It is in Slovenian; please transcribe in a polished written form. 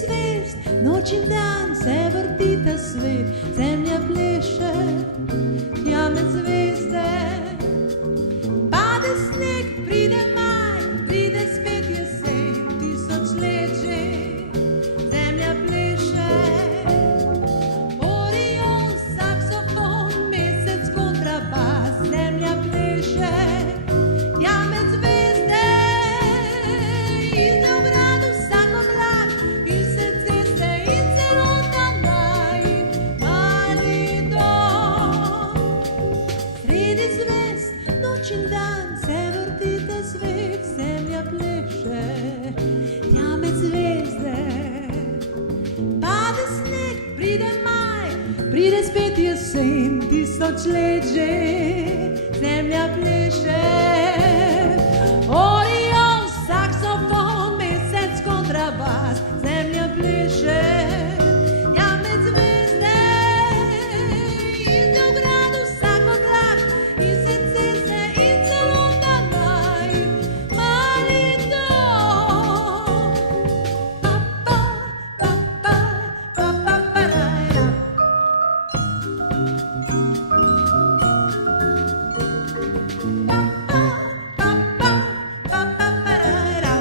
zvest, noč in dan se vrti ta svet, zemlja pleše, tja med zvezde. Pade sneg, pride maj, pride spet jesen, tisoč let že, zemlja pleše. Orion, saksofon, mesec, kontrabas, zemlja pleše, tja med zvezde. Ide v gradu vsak oblak in se ceste in celota naj mali dom. Sredi zvezd, noč in dan se vrti ta svet, zemlja pleše, tja med zvezde. Pade sneg, pride maj, pride spet jesen, tisoč let že, zemlja pleše. Orion, saksofon, mesec, kontrabas, zemlja pleše, tja med zvezde. Ide v gradu vsak oblak in se ceste in celota naj mali dom. Pa, pa, pa, pa, pa, pa, parajra. Pa, pa, pa, pa, pa, pa, parajra.